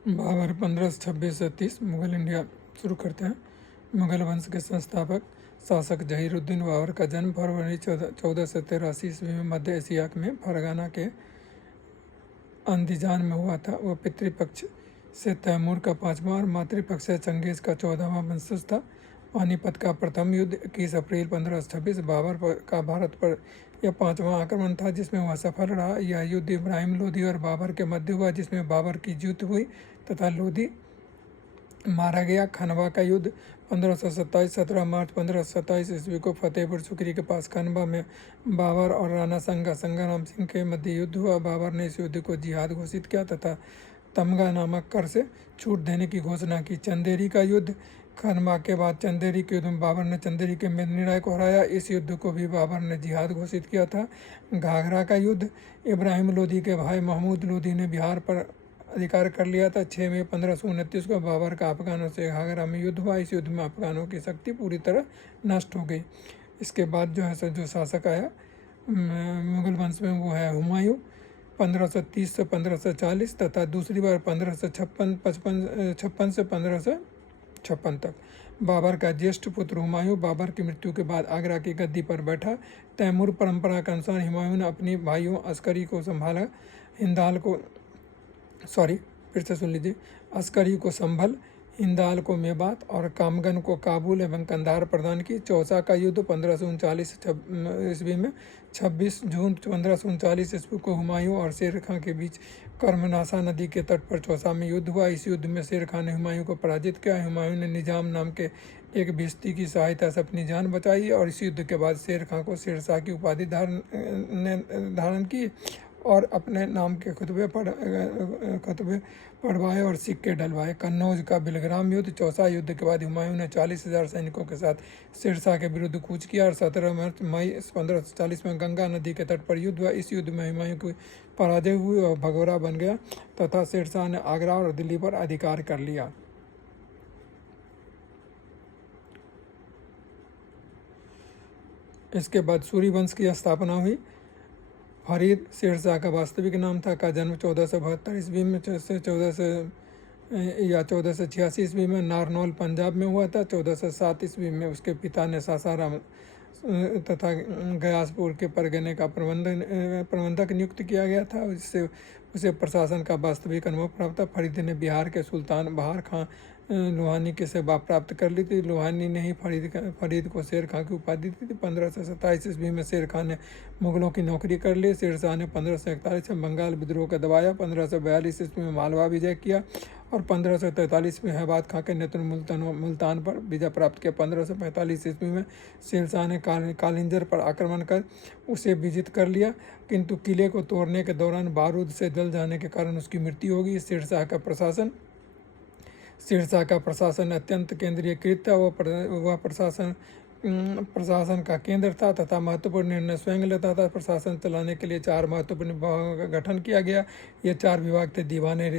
Babar 1526 Mughal India शुरू करते हैं। मुगल वंश के संस्थापक शासक जहीरुद्दीन बाबर का जन्म फरवरी 1483 ईस्वी में मध्य एशिया में फरगाना के अंदीजान में हुआ था। वह पितृपक्ष से तैमूर का 5वां और मातृपक्ष से चंगेज का 14वां वंशज था। पानीपत का प्रथम युद्ध 21 अप्रैल 1526 बाबर का भारत पर यह 5वां आक्रमण था जिसमें वह सफल रहा। यह युद्ध इब्राहिम लोदी और बाबर के मध्य हुआ जिसमें बाबर की जीत हुई तथा लोदी मारा गया। खनवा का युद्ध 1527 17 मार्च 1527 ईस्वी को फतेहपुर सुकरी के पास खनवा में बाबर और राणा संगा राम सिंह के मध्य युद्ध हुआ। बाबर ने इस युद्ध को जिहाद घोषित किया तथा तमगा नामक कर से छूट देने की घोषणा की। चंदेरी का युद्ध खनवा के बाद चंदेरी के युद्ध में बाबर ने चंदेरी के मेदिनी राय को हराया। इस युद्ध को भी बाबर ने जिहाद घोषित किया था। घाघरा का युद्ध इब्राहिम लोदी के भाई महमूद लोदी ने बिहार पर अधिकार कर लिया था। 6 मई 1529 को बाबर का अफगानों से घाघरा में युद्ध हुआ। इस युद्ध में अफगानों की शक्ति पूरी तरह नष्ट हो गई। इसके बाद जो शासक आया मुगल वंश में वो है हुमायूं 1530 से 1540 तथा दूसरी बार 1556 से 1556 तक। बाबर का ज्येष्ठ पुत्र हुमायूं बाबर की मृत्यु के बाद आगरा की गद्दी पर बैठा। तैमूर परंपरा के अनुसार हुमायूं ने अपनी भाइयों अस्करी को संभाला, हिंदाल को अस्करी को संभल, हिंदाल को मेवात और कामगन को काबुल एवं कंधार प्रदान की। चौसा का युद्ध 1539 ईस्वी में 26 जून 1539 ईस्वी को हुमायूं और शेर खां के बीच कर्मनाशा नदी के तट पर चौसा में युद्ध हुआ। इस युद्ध में शेर खां ने हुमायूं को पराजित किया। हुमायूं ने निजाम नाम के एक भिश्ती की सहायता से अपनी जान बचाई और इस युद्ध के बाद शेर खां को शेरशाह की उपाधि धारण की और अपने नाम के खुतबे पढ़वाए और सिक्के डलवाए। कन्नौज का बिलग्राम युद्ध चौसा युद्ध के बाद हुमायूं ने 40,000 सैनिकों के साथ शेरशाह के विरुद्ध कूच किया और 17 मई 1540 में गंगा नदी के तट पर युद्ध हुआ। इस युद्ध में हुमायूं की पराजय हुई और भगोड़ा बन गया तथा शेरशाह ने आगरा और दिल्ली पर अधिकार कर लिया। इसके बाद सूर्य वंश की स्थापना हुई। फरीद शेरशाह का वास्तविक नाम था। का जन्म 1472 ईस्वी में से 1486 ईस्वी में नारनौल पंजाब में हुआ था। 1407 ईस्वी में उसके पिता ने सासाराम तथा गयासपुर के परगने का प्रबंधक नियुक्त किया गया था। इससे उसे प्रशासन का वास्तविक अनुभव प्राप्त था। फरीद ने बिहार के सुल्तान बहार खां लोहानी की सेवा प्राप्त कर ली थी। लोहानी ने ही फरीद को शेर खां की उपाधि दी थी। 1527 ईस्वी में शेर खां ने मुगलों की नौकरी कर ली। शेरशाह ने 1541 में बंगाल विद्रोह को दबाया। 1542 ईस्वी में मालवा विजय किया और 1543 में हैबात खां के नेतृत्व मुल्तान पर विजय प्राप्त किया। 1545 ईस्वी में शेरशाह ने कालिंजर पर आक्रमण कर उसे विजित कर लिया, किंतु किले को तोड़ने के दौरान बारूद से जल जाने के कारण उसकी मृत्यु हो गई। शेरशाह का प्रशासन अत्यंत केंद्रीयकृत था। वह प्रशासन का केंद्र था तथा महत्वपूर्ण निर्णय स्वयं लेता था। प्रशासन चलाने के लिए 4 महत्वपूर्ण विभागों का गठन किया गया। ये 4 विभाग थे: दीवाने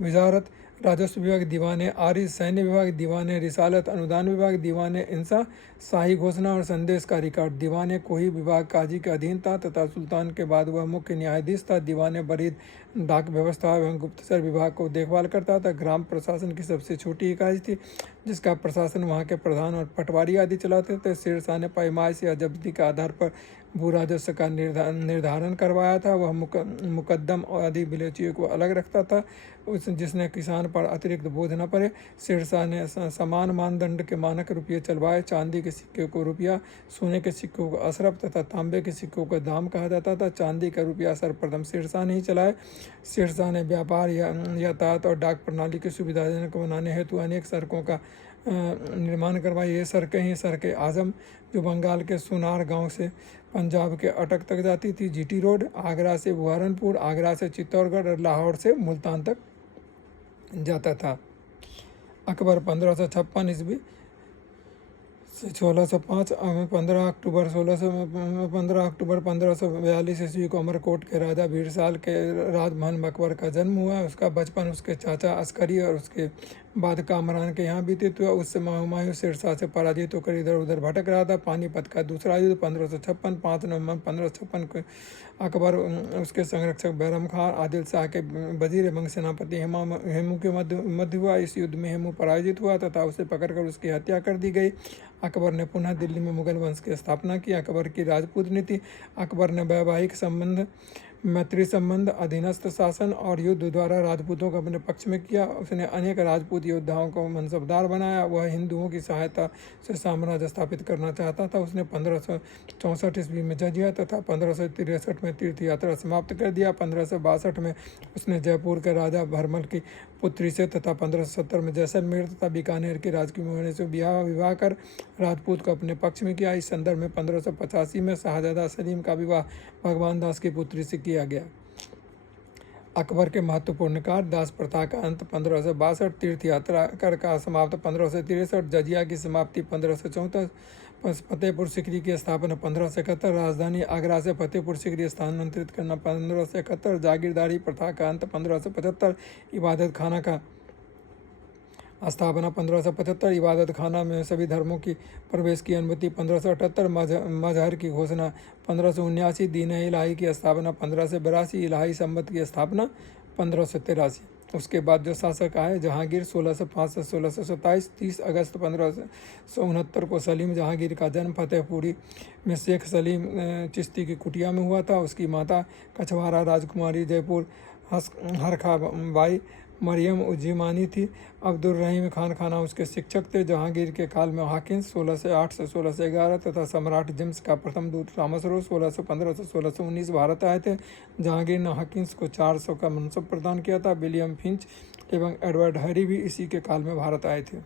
विजारत, राजस्व विभाग, दीवाने आरिज, सैन्य विभाग, दीवाने रिसालत, अनुदान विभाग, दीवाने इंसा, शाही घोषणा और संदेश का रिकॉर्ड। दीवाने कोई विभाग काजी के अधीन था तथा सुल्तान के बाद वह मुख्य न्यायाधीश था। दीवाने बरीद डाक व्यवस्था एवं गुप्तचर विभाग को देखभाल करता था। ग्राम प्रशासन की सबसे छोटी इकाई थी जिसका प्रशासन वहाँ के प्रधान और पटवारी आदि चलाते थे। शेरशाह ने पैमाइश या जब्ती के आधार पर भू राजस्व का निर्धारण करवाया था। वह मुकद्दम आदि बिलोचियों को अलग रखता था जिसने किसान पर अतिरिक्त बोझ न पड़े। शेरशाह ने समान मानदंड के मानक रुपये चलवाए। चांदी के सिक्के को रुपया, सोने के सिक्कों को अशरफ तथा तांबे के सिक्कों को दाम कहा जाता था। चांदी का रुपया सर्वप्रथम शेरशाह ने ही चलाए। शेरशाह ने व्यापार, यातायात और डाक प्रणाली की सुविधाजनक बनाने हेतु अनेक सड़कों का निर्माण करवाया। ये सड़कें ही सड़कें आजम जो बंगाल के सुनार गांव से पंजाब के अटक तक जाती थी, जीटी रोड, आगरा से बुहारनपुर, आगरा से चित्तौड़गढ़ और लाहौर से मुल्तान तक जाता था। अकबर 1556 ईस्वी 1605 15 अक्टूबर 1542 ईस्वी को अमरकोट के राजा भीड़साल के राजमहल मकबर का जन्म हुआ। उसका बचपन उसके चाचा अस्करी और उसके बाद कामरान के यहाँ व्यतीत हुआ। उस समय हुमायूं शेरशाह से पराजित होकर इधर उधर भटक रहा था। पानीपत का दूसरा युद्ध 1556, 5 नवंबर 1556 को अकबर, उसके संरक्षक बैरम खान, आदिल शाह के वजीर एवं सेनापति हेमू के मध्य हुआ। इस युद्ध में हेमू पराजित हुआ तथा उसे पकड़कर उसकी हत्या कर दी गई। अकबर ने पुनः दिल्ली में मुगल वंश की स्थापना की। अकबर की राजपूत नीति। अकबर ने वैवाहिक संबंध, मैत्री संबंध, अधीनस्थ शासन और युद्ध द्वारा राजपूतों को अपने पक्ष में किया। उसने अनेक राजपूत योद्धाओं को मनसबदार बनाया। वह हिंदुओं की सहायता से साम्राज्य स्थापित करना चाहता था। उसने 1564 ईस्वी में जजिया तथा 1563 में तीर्थ यात्रा समाप्त कर दिया। 1562 में उसने जयपुर के राजा भरमल की पुत्री से तथा 1570 में जैसलमेर तथा बीकानेर की राजकुमारी से विवाह कर राजपूत को अपने पक्ष में किया। इस संदर्भ में 1585 में शाहजादा सलीम का विवाह भगवान दास की पुत्री से किया गया। अकबर के महत्वपूर्ण कार्य: दास प्रथा का अंत 1562, तीर्थ यात्रा कर का समाप्त 1563, जजिया की समाप्ति 1564, फतेहपुर सीकरी की स्थापना 1571, राजधानी आगरा से फतेहपुर सीकरी स्थानांतरित करना 1571, जागीरदारी प्रथा का अंत 1575, इबादत खाना का स्थापना 1575, इबादत खाना में सभी धर्मों की प्रवेश की अनुमति 1578, मजहर की घोषणा 1579, दीन इलाही की स्थापना 1582, इलाही संबत की स्थापना 1583। उसके बाद जो शासक आए: जहांगीर 1605 से 1627, 30 अगस्त 1569 को सलीम जहांगीर का जन्म फतेहपुरी में शेख सलीम चिश्ती की कुटिया में हुआ था। उसकी माता कछवारा राजकुमारी जयपुर हरखा बाई मरियम उज्जिमानी थी। अब्दुल रहीम खान खाना उसके शिक्षक थे। जहांगीर के काल में हाकिंस 1608 से 1611 तथा सम्राट जेम्स का प्रथम दूत थॉमस रो 1615 से 1619 भारत आए थे। जहांगीर ने हाकिंस को 400 का मनसब प्रदान किया था। विलियम फिंच एवं एडवर्ड हैरी भी इसी के काल में भारत आए थे।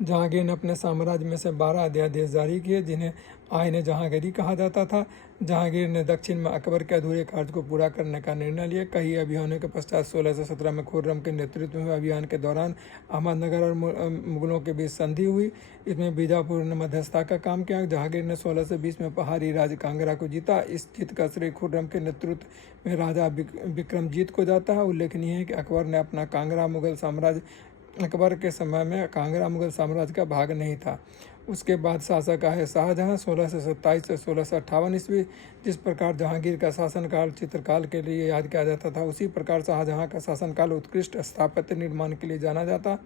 जहांगीर ने अपने साम्राज्य में से 12 अध्यादेश जारी किए जिन्हें आईने जहांगीरी कहा जाता था। जहांगीर ने दक्षिण में अकबर के अधूरे कार्य को पूरा करने का निर्णय लिया। कई अभियानों के पश्चात 1617 में खुर्रम के नेतृत्व में अभियान के दौरान अहमदनगर और मुगलों के बीच संधि हुई। इसमें बीजापुर ने मध्यस्थता का काम किया। जहांगीर ने 1620 में पहाड़ी राज्य कांगड़ा को जीता। इस जीत का श्रेय खुर्रम के नेतृत्व में राजा विक्रमजीत को जाता है। उल्लेखनीय है कि अकबर ने अपना कांगड़ा मुगल साम्राज्य अकबर के समय में कांगड़ा मुगल साम्राज्य का भाग नहीं था। उसके बाद शासक आए शाहजहां 1627 से 1658 ईस्वी। जिस प्रकार जहांगीर का शासनकाल चित्रकाल के लिए याद किया जाता था, उसी प्रकार शाहजहां का शासनकाल उत्कृष्ट स्थापत्य निर्माण के लिए जाना जाता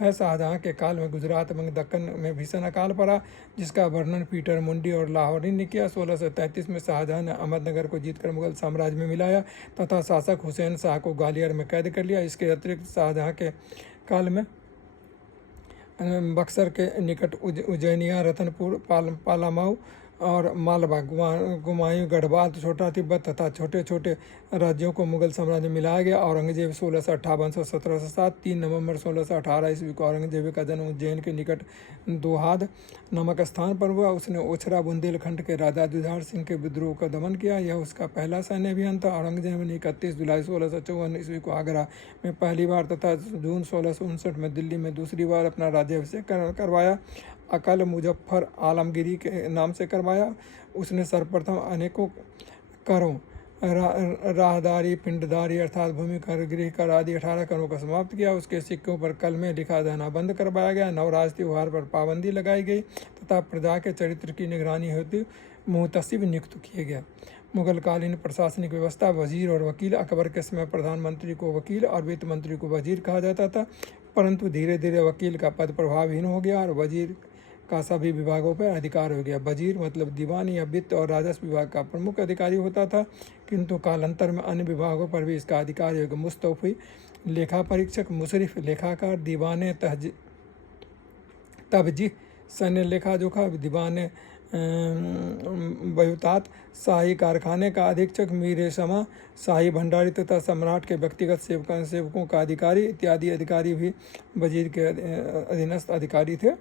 है। शाहजहां के काल में गुजरात एवं दक्कन में भीषण अकाल पड़ा, जिसका वर्णन पीटर मुंडी और लाहौरी ने किया। 1633 में शाहजहां ने अहमदनगर को जीतकर मुगल साम्राज्य में मिलाया तथा शासक हुसैन शाह को ग्वालियर में कैद कर लिया। इसके अतिरिक्त शाहजहां के काल में बक्सर के निकट उज्जैनिया, रतनपुर, पालामाऊ और मालवा, गुमायूं, गढ़वाल, छोटा तिब्बत तथा छोटे छोटे राज्यों को मुगल साम्राज्य में मिलाया गया। औरंगजेब 1658 से 1707, 3 नवंबर 1618 ईस्वी को औरंगजेब का जन्म उज्जैन के निकट दोहाद नामक स्थान पर हुआ। उसने ओछरा बुंदेलखंड के राजा जुझार सिंह के विद्रोह का दमन किया। यह उसका पहला सैन्य अभियान था। औरंगजेब ने 31 जुलाई 1654 ईस्वी को आगरा में पहली बार तथा जून 1659 में दिल्ली में दूसरी बार अपना राज्याभिषेक करवाया। अकल मुजफ्फर आलमगिरी के नाम से करवाया। उसने सर्वप्रथम अनेकों करों राहदारी, पिंडदारी अर्थात भूमि कर, गृह कर आदि 18 करों का समाप्त किया। उसके सिक्कों पर कल में लिखा जाना बंद करवाया गया। नवराज त्योहार पर पाबंदी लगाई गई तथा प्रजा के चरित्र की निगरानी हेतु मुहतसिब नियुक्त किए गए। मुगलकालीन प्रशासनिक व्यवस्था: वजीर और वकील। अकबर के समय प्रधानमंत्री को वकील और वित्त मंत्री को वजीर कहा जाता था, परंतु धीरे धीरे वकील का पद प्रभावहीन हो गया और वजीर का सभी विभागों पर अधिकार हो गया। वजीर मतलब दीवान या वित्त और राजस्व विभाग का प्रमुख अधिकारी होता था, किंतु कालांतर में अन्य विभागों पर भी इसका अधिकार हो गया। मुस्तौफी लेखा परीक्षक, मुशरिफ लेखाकार, दीवाने तवजीह सैन्य लेखा जोखा, दीवाने बहुतात, शाही कारखाने का अधीक्षक, मीर शमा, शाही भंडारी तथा सम्राट के व्यक्तिगत सेवकों का अधिकारी इत्यादि अधिकारी भी वजीर के अधीनस्थ अधिकारी थे।